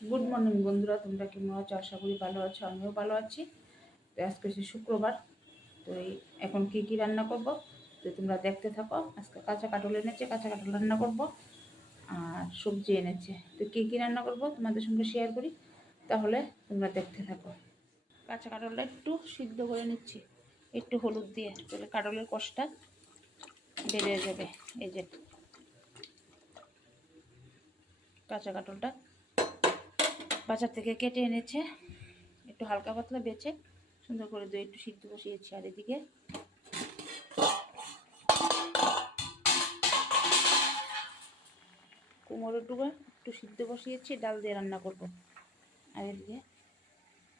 Good morning বন্ধুরা। তোমরা কেমন আছো? আশা করি ভালো আছো, আমিও ভালো আছি। তো আজকে হচ্ছে শুক্রবার। তো এই এখন কি কি রান্না করব? তো তোমরা দেখতে থাকো। আজকে কাঁচা কাটল এনেছে, কাঁচা কাটল রান্না করব। আর সবজি এনেছে। তো কি কি রান্না করব? তোমাদের সঙ্গে শেয়ার করি। তাহলে তোমরা দেখতে থাকো। কাঁচা কাটলটা একটু সিদ্ধ করে নিচ্ছি। একটু হলুদ দিয়ে, তাহলে কাটলের কষটা বেড়ে যাবে। এই যে কাঁচা কাটলটা বাজার থেকে কেটে এনেছে। একটু হালকা পাতলা বেছে সুন্দর করে দই একটু সিদ্ধ বসিয়েছি আর এদিকে। কুমড়োর ডুবা একটু সিদ্ধ বসিয়েছি, ডাল দিয়ে রান্না করব। আর এদিকে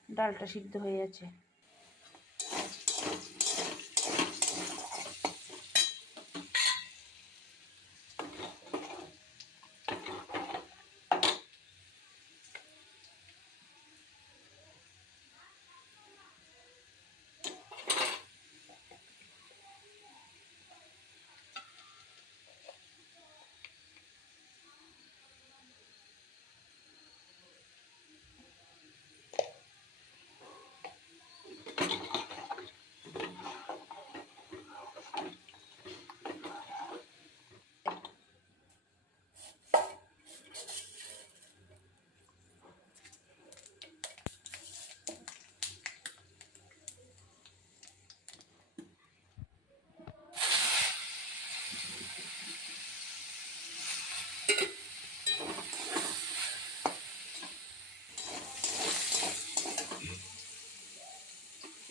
ডালটা সিদ্ধ হয়ে আছে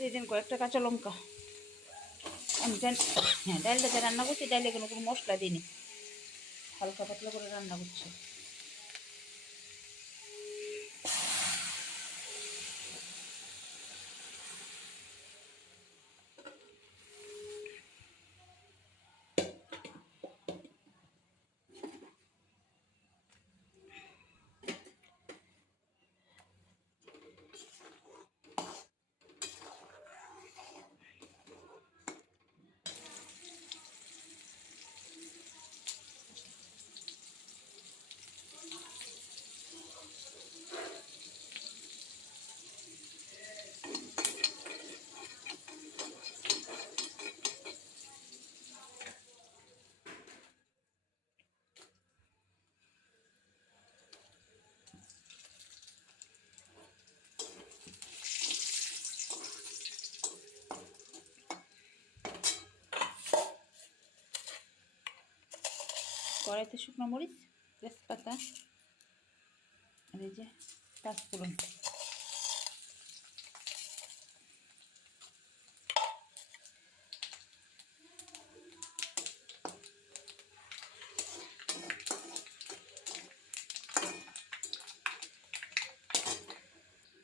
এই দিন কয়েকটা কাঁচা লঙ্কা। আমি হ্যাঁ ডালটাতে রান্না করছি, ডালে কোনো কোনো মশলা দিইনি। হালকা পাতলা করে রান্না করছি। কড়াইতে শুকনো মরিচ, তেজপাতা, আর এই যে পাঁচফোড়ন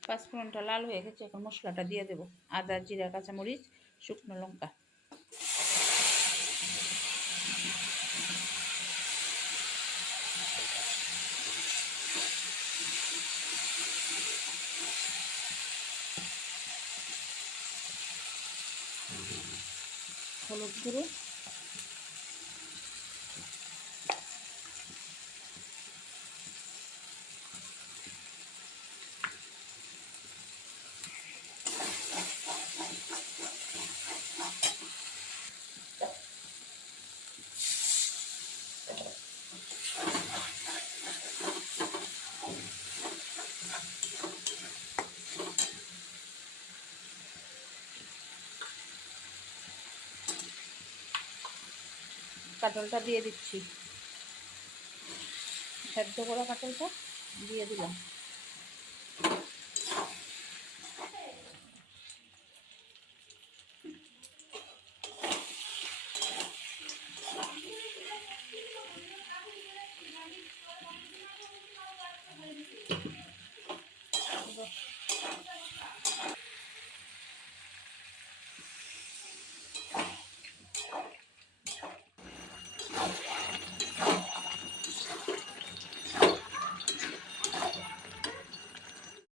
পাঁচফোড়নটা লাল হয়ে গেছে, এখন মশলাটা দিয়ে দেবো। আদা, জিরা, কাঁচামরিচ, শুকনো লঙ্কা। হলুদ গুঁড়ো। কাঁঠালটা দিয়ে দিচ্ছি সেদ্ধ করা কাঁঠালটা দিয়ে দিলাম